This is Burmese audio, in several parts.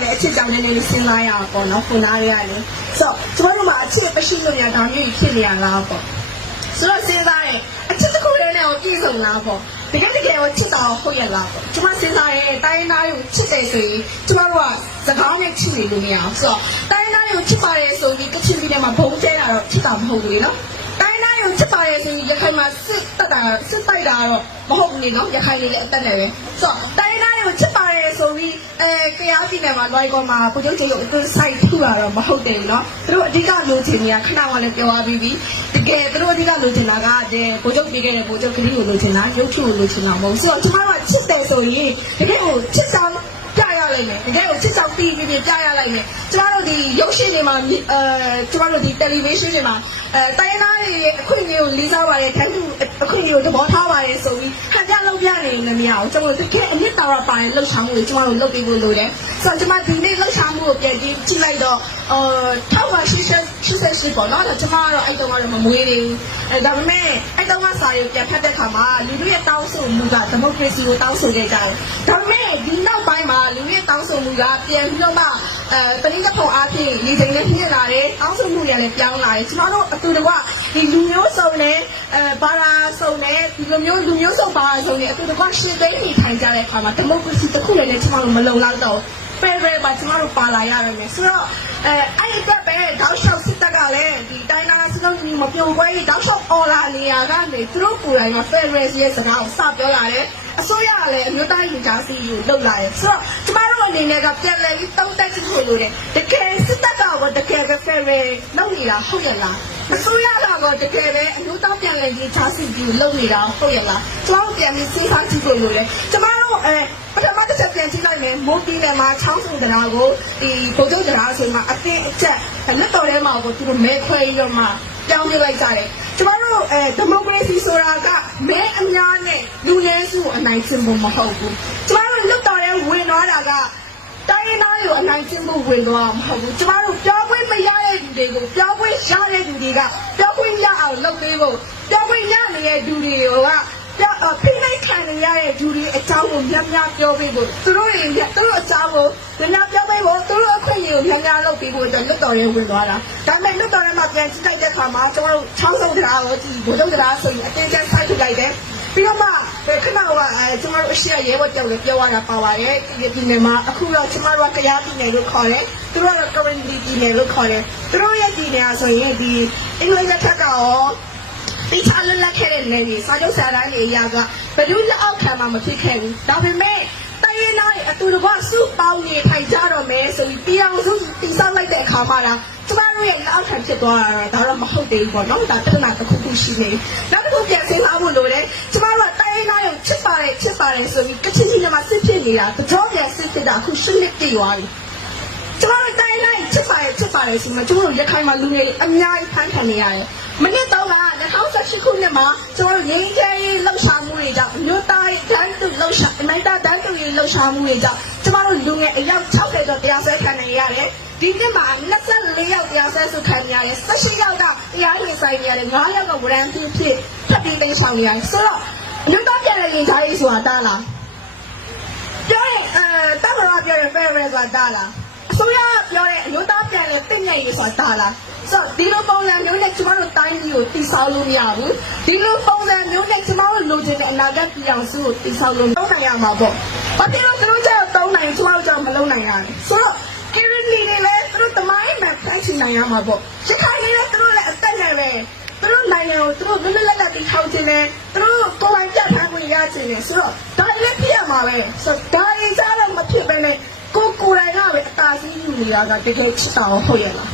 လည်းအချစ်ကြောင့်လည်းစဉ်းစားရအောင်ပေါ့နော်ခုနရရတယ်ဆိုတော့ကျမတို့မှာအချစ်မရှိလို့ရတာမျိုးဖြစ်နေရလားပေါ့ဆိုတော့စဉ်းစားရင်အချစ်တစ်ခုတည်းနဲ့ပြည့်စုံလားပေါ့တကယ်ကိုချစ်တာဟုတ်ရလားပေါ့ကျမစဉ်းစားရင်တိုင်းသားတွေကိုချစ်တယ်ဆိုရင်ကျမတို့ကစကားနဲ့ချစ်နေလို့မရအောင်ဆိုတော့တိုင်းသားတွေကိုချစ်ပါတယ်ဆိုပြီးကချင်ပြည်နယ်မှာဘုံကျဲတာတော့ချစ်တာမဟုတ်ဘူးလေနော်တိုင်းသားတွေကိုချစ်ပါတယ်ဆိုပြီးရခိုင်မှာစစ်တိုက်တာတော့မဟုတ်ဘူးလေနော်ရခိုင်တွေလည်းအသက်နဲ့ပဲဆိုတော့တိုင်းသားတွေကိုချစ်ပါတယ်ဆိုပြီးကရားပြည်နယ်မှာလွိုင်ကော်မှာကိုကျုပ်ကျေရုပ်အတွင်းဆိုင်ထူတာတော့မဟုတ်တယ်နော်သူတို့အဓိကလိုချင်နေတာခဏမှလည်းပြောသွားပြီးပြီတကယ်သူတို့အဓိကလိုချင်တာကကိုကျုပ်ပြေခဲ့တဲ့ကိုကျုပ်ကလေးကိုလိုချင်တာရုပ်ထုကိုလိုချင်တာမဟုတ်ဆိုတော့ကျမတို့ကချစ်တယ်ဆိုရင်တကယ်ကိုချစ်ဆောင်ပြရလိုက်မယ်တကယ်ကိုချစ်ဆောင်ပြီးပြရလိုက်မယ်ကျမတို့ဒီရုပ်ရှင်တွေမှာကျမတို့ဒီတယ်လီဗီရှင်းတွေမှာတိုင်းသားတွေအခွင့်အရေးကိုလေးစားပါတယ်ထိုင်သူအခွင့်အရေးကိုသဘောထားပါတယ်ဆိုပြီးဟန်ပြလုပ်ပြနေနေမရအောင်ကျမတို့တကယ်အမြင့်တာရပါတယ်လှုပ်ရှားမှုတွေကျမတို့လုပ်ပေးဖို့လိုတယ်ဆိုတော့ကျမဒီနေ့လှုပ်ရှားမှုကိုပြန်ကြည့်လိုက်တော့1988ပေါ့နော်ကျမကတော့အဲ့တုန်းကတော့မမွေးနေဘူးဒါပေမဲ့အဲ့တုန်းကစာရုပ်ပြန်ဖတ်တဲ့အခါမှာလူတွေရဲ့တောင်းဆိုမှုကဒီမိုကရေစီကိုတောင်းဆိုကြတယ်ဒါပေမဲ့ဒီနောက်ပိုင်းမှာလူတွေရဲ့တောင်းဆိုမှုကပြန်ပြီးတော့မှတနည်းတစ်ပုံအားဖြင့်ဒီချိန်နဲ့ပြည့်လာတယ်တောင်းဆိုမှုတွေလည်းပြောင်းလာတယ်ကျမတို့အတူတကွဒီလူမျိုးစုံနဲ့ဘာသာစုံနဲ့ဒီလိုမျိုးလူမျိုးစုံဘာသာစုံနဲ့အတူတကွရှင်းသိမ်းနေထိုင်ကြတဲ့အခါမှာဒီမိုကရေစီတစ်ခုလည်းကျမတို့မလုံလောက်တော့ပဲပါကျမတို့ပါလာရတယ်ဆိုတော့အဲ့ဒီအတွက်ပဲတောက်လျှောက်စစ်တပ်ကလည်းဒီတိုင်းနာစလုံးမျိုးမပြုံပွဲတောက်လျှောက်အော်လာနေရကနေသူတို့ကိုယ်တိုင်က Federal ရဲ့စကားကိုစပြောလာတယ်အစိုးရကလည်းအမျိုးသားရင်ကြားစီကိုလုပ်လာတယ်ဆိုတော့ကျမတို့အနေနဲ့ကပြန်လည်ပြီးတုံးတက်ကြည့်လို့ရတယ်တကယ်စစ်တပ်ကတော့တကယ်ပဲ Federal လုပ်နေတာဟုတ်ရလားအစိုးရကတော့တကယ်ပဲအမျိုးသားပြန်လည်ရင်ကြားစီကိုလုပ်နေတာဟုတ်ရလားကျမတို့ပြန်ပြီးစဉ်းစားကြည့်လို့ရတယ်ကျမတို့ပထမတစ်ချက်ပြန်ကြည့်လိုက်မယ်မိုးတီးနယ်မှာချောင်းစုံတရားကိုဒီဗိုလ်ချုပ်တရားဆိုမှအတင်းအကျပ်လက်တော်ထဲမှာကိုသူတို့မဲခွဲပြီးတော့မှပြောင်းပြလိုက်ကြတယ်ကျမတို့ဒီမိုကရေစီဆိုတာကမဲအများနဲ့လူနည်းစုအနိုင်ကျင့်ဖို့မဟုတ်ဘူးကျမတို့လက်တော်ထဲဝင်သွားတာကတိုင်းရင်းသားတွေကိုအနိုင်ကျင့်ဖို့ဝင်သွားမှာမဟုတ်ဘူးကျမတို့ပြောခွင့်မရတဲ့လူတွေကိုပြောခွင့်ရတဲ့လူတွေကပြောခွင့်ရအောင်လုပ်ပေးဖို့ပြောခွင့်ရနေတဲ့လူတွေကဖိနှိပ်ခံရတဲ့လူတွေအကြောင်းကိုများများပြောပေးဖို့သူတို့အကြောင်းကိုများပြောပေးဖို့သူတို့အခွင့်အရေးကိုများလုပ်ပေးဖို့အတွက်လွတ်တော်ရဲဝင်သွားတာဒါပေမဲ့လွတ်တော်ရဲမှာပြန်ကြည့်လိုက်တဲ့အခါမှာကျွန်တော်တို့ချောင်းစုံတရားကိုကြည့်ဘုံတုံးတရားဆိုရင်အတင်းကျပ်ဆိုက်ထုတ်လိုက်တယ်ပြီးတော့မှခဏကကျွန်တော်တို့အရှိရဲဘော်တောက်လည်းပြောရတာပါပါတယ်ဒီပြည်နယ်မှာအခုတော့ကျွန်တော်တို့ကကြားပြည်နယ်လို့ခေါ်တယ်သူတို့က currently ပြည်နယ်လို့ခေါ်တယ်သူတို့ရဲ့ပြည်နယ်ဆိုရင်ဒီအင်္ဂလိပ်ထက်ကရောဒီချာလွတ်လပ်ခဲ့တဲ့နေကြီးစာချုပ်စာတမ်းတွေအရာကဘယ်သူလက်အောက်ခံမှမဖြစ်ခဲ့ဘူးဒါပေမဲ့တိုင်းရင်းသားတွေအတူတကွစုပေါင်းနေထိုင်ကြတော့မယ်ဆိုပြီးပြည်အောင်စုတည်ဆောက်လိုက်တဲ့အခါမှာကျမတို့ရဲ့လက်အောက်ခံဖြစ်သွားတာတော့မဟုတ်သေးဘူးပေါ့နော်ဒါပြဿနာတစ်ခုခုရှိနေနောက်တစ်ခုပြန်စဉ်းစားဖို့လိုတယ်ကျမတို့ကတိုင်းရင်းသားတွေချစ်ပါတယ်ဆိုပြီးကချင်ပြည်နယ်မှာစစ်ဖြစ်နေတာတကြောပြန်စစ်ဖြစ်တာအခုရှစ်နှစ်ပြည့်သွားပြီကျမတို့တိုင်းတိုင်းချစ်ပါတယ်ဆိုမှကျမတို့ရခိုင်မှာလူငယ်အများကြီးဖမ်းခံနေရတယ်မနစ်တော့က2018ခုနှစ်မှာကျမတို့ငင်းချဲရေးလှုပ်ရှားမှုတွေကြောင့်မြို့သားတန်းတူလှုပ်ရှားနိုင်တာတန်းတူရေးလှုပ်ရှားမှုတွေကြောင့်ကျမတို့လူငယ်အယောက်60ကျော်တရားစွဲခံနေရတယ်ဒီနှစ်မှာ24ယောက်တရားစွဲဆိုခံရတယ်18ယောက်ကတရားရင်ဆိုင်နေရတယ်9ယောက်ကဝရမ်းဖြစ်ထပ်ပြီးတိတ်ဆောင်နေရတယ်ဆိုတော့မြို့သားပြန်လည်ရင်ကြားရေးဆိုတာတားလားပြောရင်တမရပြောရင် Federal ဆိုတာတားလားအစိုးရပြောတဲ့အမျိုးသားပြန်လည်တည်ငြိမ်ရေးဆိုတာတားလားဆိုတော့ဒီလိုပုံစံမျိုးနဲ့ကျမတို့တိုင်းပြည်ကိုတည်ဆောက်လို့မရဘူးဒီလိုပုံစံမျိုးနဲ့ကျမတို့လိုချင်တဲ့အနာဂတ်ပြည်အောင်စုကိုတည်ဆောက်လို့သုံးနိုင်ရမှာပေါ့ဘာဖြစ်လို့သူတို့ကြောက်သုံးနိုင်ကျမတို့ကြောက်မလုပ်နိုင်ရလဲဆိုတော့ currently တွေလည်းသူတို့တမိုင်းမှာဖိုက်ချင်နိုင်ရမှာပေါ့ရခိုင်တွေလည်းသူတို့လည်းအသက်နဲ့ပဲသူတို့နိုင်ငံကိုသူတို့လွတ်လပ်တည်ထောင်ခြင်းနဲ့သူတို့ကိုယ်ပိုင်ပြဋ္ဌာန်းခွင့်ရခြင်းနဲ့ဆိုတော့ဒါလည်းဖြစ်ရမှာပဲဆိုတော့ဒါတွေကြားတော့မဖြစ်ပဲနဲ့ကိုယ်တိုင်ကပဲအသာစီးယူနေတာကတကယ်ချစ်တာဟုတ်ရဲ့လား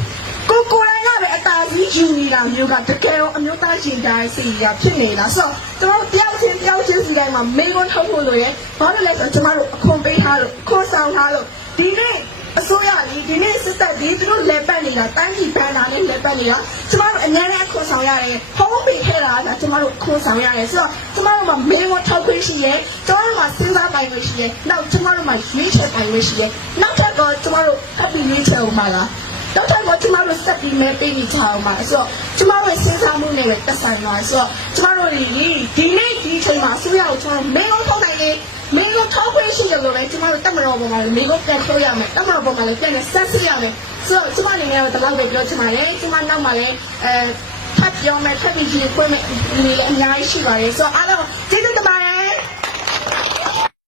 ကိုယ်တိုင်ကပဲအသာစီးယူနေတာမျိုးကတကယ်ရောအမျိုးသားရှင်ကြားစီရဖြစ်နေလားဆိုတော့တယောက်ချင်းစီတိုင်းမှာမေးခွန်းထုတ်ဖို့လိုရဲ့ဘာလို့လဲဆိုတော့ကျမတို့အခွန်ပေးထားလို့ခွန်ဆောင်ထားလို့ဒီနေ့အစိုးရဒီနေ့စစ်တပ်ဒီသူတို့လက်ပတ်နေတာတိုင်းပြည်ဘဏ္ဍာနဲ့လက်ပတ်နေတာကျမတို့အများနဲ့ခွန်ဆောင်ရတယ်ဟောင်းပေးခဲ့တာကကျမတို့ခွန်ဆောင်ရတယ်ဆိုတော့ကျမတို့မှာမေးခွန်းထုတ်ခွင့်ရှိရဲ့ကျမတို့မှာစဉ်းစားပိုင်ခွင့်ရှိရဲ့နောက်ကျမတို့မှာရွေးချယ်ပိုင်ခွင့်ရှိရဲ့နောက်ထပ်တော့ကျမတို့ထပ်ပြီးရွေးချယ်အောင်ပါလားတော့တိုင်းကကျမတို့စက်ပြီးမဲ့ပေးနေကြအောင်ပါဆိုတော့ကျမတို့စဉ်းစားမှုနဲ့ပဲတက်ဆိုင်သွားဆိုတော့ကျမတို့ဒီနေ့ဒီချိန်မှာအစိုးရကိုကျမတို့မေးခွန်းထုတ်နိုင်ရင် မင်းတို့ထောက်ခွင့်ရှိတယ်လို့ပဲကျမတို့တက်မတော်ပေါ်မှာလည်းမိကိုပြန်ထုတ်ရမယ်တက်မတော်ပေါ်မှာလည်းပြန်နဲ့ဆက်စစ်ရမယ်ဆိုတော့ကျမအနေနဲ့တော့ဒီလောက်ပဲပြောချင်ပါတယ်ကျမနောက်မှာလည်းထပ်ပြောမယ်ထပ်ပြီးခွင့်မယ်နေလည်းအများကြီးရှိပါတယ်ဆိုတော့အားလုံးကျေးဇူးတင်ပါ